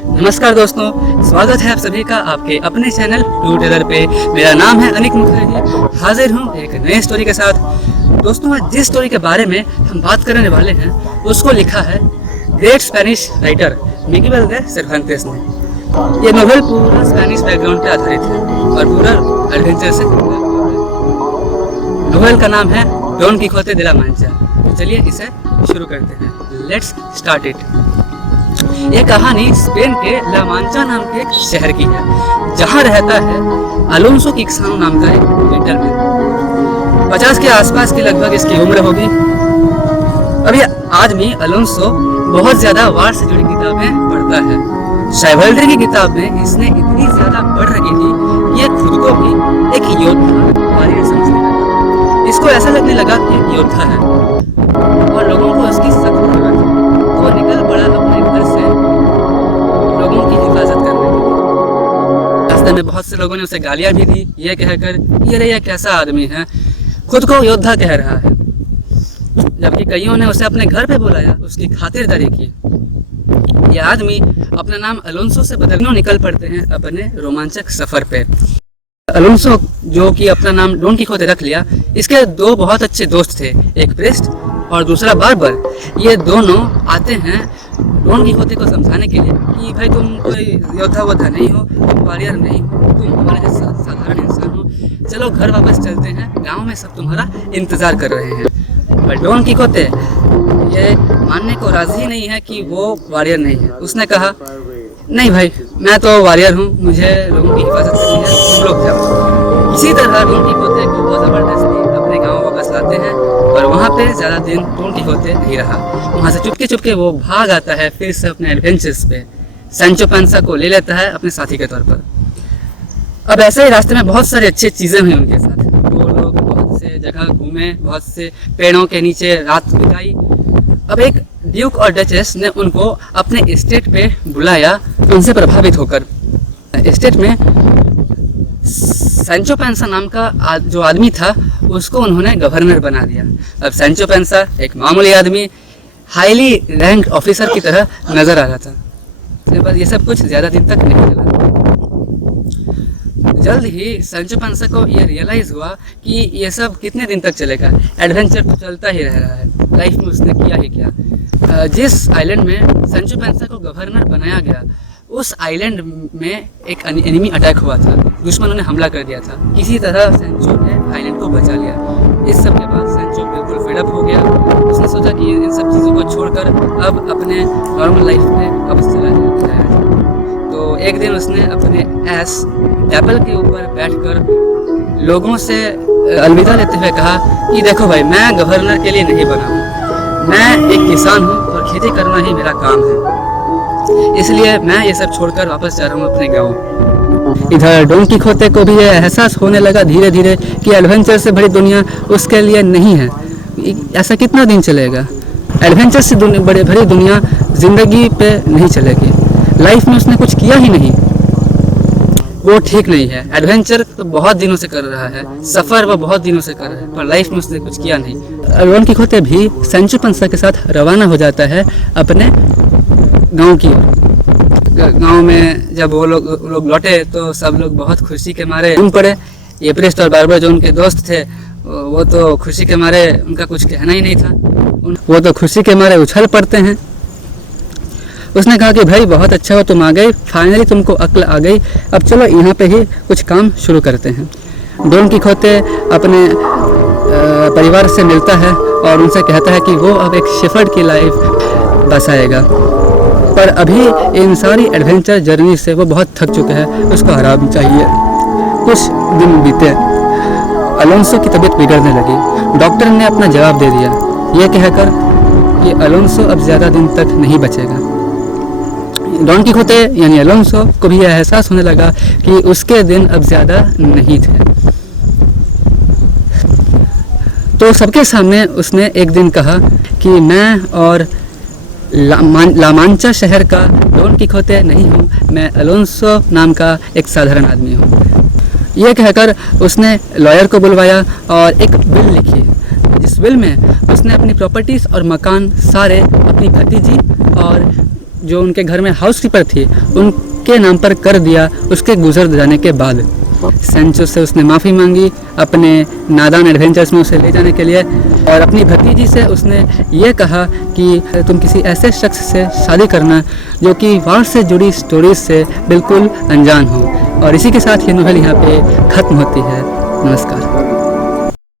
नमस्कार दोस्तों, स्वागत है आप सभी का आपके अपने चैनल टू टेलर पे। मेरा नाम है अनिक मुखर्जी। हाजिर हूँ एक नई स्टोरी के साथ। दोस्तों, आज जिस स्टोरी के बारे में हम बात करने वाले हैं उसको लिखा है ग्रेट स्पेनिश राइटर मिगुएल दे सर्वांतेस ने। ये नोवेल पूरा स्पेनिश बैकग्राउंड पे आधारित है और पूरा एडवेंचर से नोवेल का नाम है डॉन कीखोते दे ला मांचा। तो चलिए इसे शुरू करते हैं। Let's start it. ये कहानी स्पेन के ला मांचा नाम के एक शहर की है, जहाँ रहता है अलोंसो किक्सानो नाम का एक जेंटलमैन। 50 के आसपास की लगभग इसकी उम्र होगी। अब ये आदमी अलोंसो बहुत ज्यादा वार से जुड़ी किताबें पढ़ता है। शाइवल्ट्री की किताबें इसने इतनी ज्यादा पढ़ रखी थी कि ये खुद को भी एक योद्धा वॉरियर समझने लगा। इसको ऐसा लगने लगा कि एक योद्धा है और लोगों को उसकी सख्त जरूरत है। तो वो निकल पड़ा अपने घर से लोगों की हिफाजत करने के लिए। रास्ते में बहुत से लोगों ने उसे गालियां भी दी, ये कहकर ये कैसा आदमी है, खुद को योद्धा कह रहा है। जबकि कईयों ने उसे अपने घर पे बुलाया, उसकी खातिरदारी की। यह आदमी अपना नाम अलोंसो से बदलने निकल पड़ते हैं अपने रोमांचक सफर पे। अलोंसो, जो कि अपना नाम डॉन कीखोते रख लिया, इसके दो बहुत अच्छे दोस्त थे, एक प्रेस्ट और दूसरा बार्बर। ये दोनों आते हैं डॉन कीखोते को समझाने के लिए कि भाई तुम कोई योद्धा वोद्धा नहीं हो, तुम वॉरियर नहीं हो, तुम हमारे जैसा साधारण इंसान हो, चलो घर वापस चलते हैं, गांव में सब तुम्हारा इंतजार कर रहे हैं। पर डॉन कीखोते ये मानने को राजी नहीं है कि वो वॉरियर नहीं है। उसने कहा, नहीं भाई, मैं तो वॉरियर हूँ, मुझे लोगों की हिफाजत करनी है, तुम लोग जाओ। इसी तरह डॉन कीखोते को वो जबरदस्ती अपने गाँव वापस लाते हैं और वहाँ पे ज़्यादा दिन डॉन कीखोते नहीं रहा। वहाँ से चुपके चुपके वो भाग आता है फिर से अपने एडवेंचर्स पे। सैंचो पैंसा को ले लेता है अपने साथी के तौर पर। अब ऐसे ही रास्ते में बहुत सारी अच्छी चीज़ें हुई उनके साथ। वो लोग बहुत से जगह घूमे, बहुत से पेड़ों के नीचे रात बिताई। अब एक ड्यूक और डचेस ने उनको अपने एस्टेट पे बुलाया। उनसे प्रभावित होकर एस्टेट में सैंचो पैंसा नाम का जो आदमी था उसको उन्होंने गवर्नर बना दिया। अब सैंचो पैंसा एक मामूली आदमी हाईली रैंक ऑफिसर की तरह नजर आ रहा था। पर ये सब कुछ ज़्यादा दिन तक नहीं चला। जल्द ही सैंचो पैंसा को ये रियलाइज़ हुआ कि ये सब कितने दिन तक चलेगा, एडवेंचर तो चलता ही रह रहा है, लाइफ में उसने किया ही क्या। जिस आइलैंड में सैंचो पैंसा को गवर्नर बनाया गया, उस आइलैंड में एक एनिमी अटैक हुआ था, दुश्मनों ने हमला कर दिया था। किसी तरह सैंचो ने आइलैंड को बचा लिया। इस सब के बाद सैंचो बिल्कुल फेडअप हो गया। उसने सोचा कि इन सब चीज़ों को छोड़कर अब अपने नॉर्मल लाइफ में वापस चला जाए। तो एक दिन उसने अपने एस डैपल के ऊपर बैठकर लोगों से अलविदा लेते हुए कहा कि देखो भाई, मैं गवर्नर के लिए नहीं बना हूँ, मैं एक किसान हूँ और खेती करना ही मेरा काम है, इसलिए मैं ये सब छोड़कर वापस जा रहा हूँ अपने गाँव। इधर डॉन कीखोते को भी यह एहसास होने लगा धीरे धीरे कि एडवेंचर से भरी दुनिया उसके लिए नहीं है। ऐसा कितना दिन चलेगा? एडवेंचर से बड़ी भरी दुनिया जिंदगी पे नहीं चलेगी। लाइफ में उसने कुछ किया ही नहीं, वो ठीक नहीं है। एडवेंचर तो बहुत दिनों से कर रहा है, सफ़र वो बहुत दिनों से कर रहा है, पर लाइफ में उसने कुछ किया नहीं। डॉन कीखोते भी सैंचो पैंसा के साथ रवाना हो जाता है अपने गांव की ओर। गांव में जब वो लोग लौटे तो सब लोग बहुत खुशी के मारे घूम पड़े। ये प्रेस्ट और बार्बर जो उनके दोस्त थे, वो तो खुशी के मारे, उनका कुछ कहना ही नहीं था, वो तो खुशी के मारे उछल पड़ते हैं। उसने कहा कि भाई बहुत अच्छा हो तुम आ गए, फाइनली तुमको अक्ल आ गई, अब चलो यहाँ पे ही कुछ काम शुरू करते हैं। डॉन कीखोते अपने परिवार से मिलता है और उनसे कहता है कि वो अब एक शेफर्ड की लाइफ बसाएगा। पर अभी इन सारी एडवेंचर जर्नी से वो बहुत थक चुका है, उसको आराम चाहिए। कुछ दिन बीते, अलोंसो की तबीयत बिगड़ने लगी। डॉक्टर ने अपना जवाब दे दिया, ये कहकर कि अलोंसो अब ज़्यादा दिन तक नहीं बचेगा। डॉन कीखोते यानी अलोंसो को भी यह एहसास होने लगा कि उसके दिन अब ज़्यादा नहीं थे। तो सबके सामने उसने एक दिन कहा कि मैं और ला मांचा शहर का डॉन कीखोते नहीं हूँ, मैं अलोंसो नाम का एक साधारण आदमी हूँ। यह कहकर उसने लॉयर को बुलवाया और एक बिल लिखी, जिस विल में उसने अपनी प्रॉपर्टीज़ और मकान सारे अपनी भतीजी और जो उनके घर में हाउसकीपर थी उनके नाम पर कर दिया उसके गुजर जाने के बाद। सेंचो से उसने माफ़ी मांगी अपने नादान एडवेंचर्स में उसे ले जाने के लिए, और अपनी भतीजी से उसने ये कहा कि तुम किसी ऐसे शख्स से शादी करना जो कि वॉर से जुड़ी स्टोरीज से बिल्कुल अनजान हो। और इसी के साथ ये नोवेल यहाँ पे ख़त्म होती है। नमस्कार।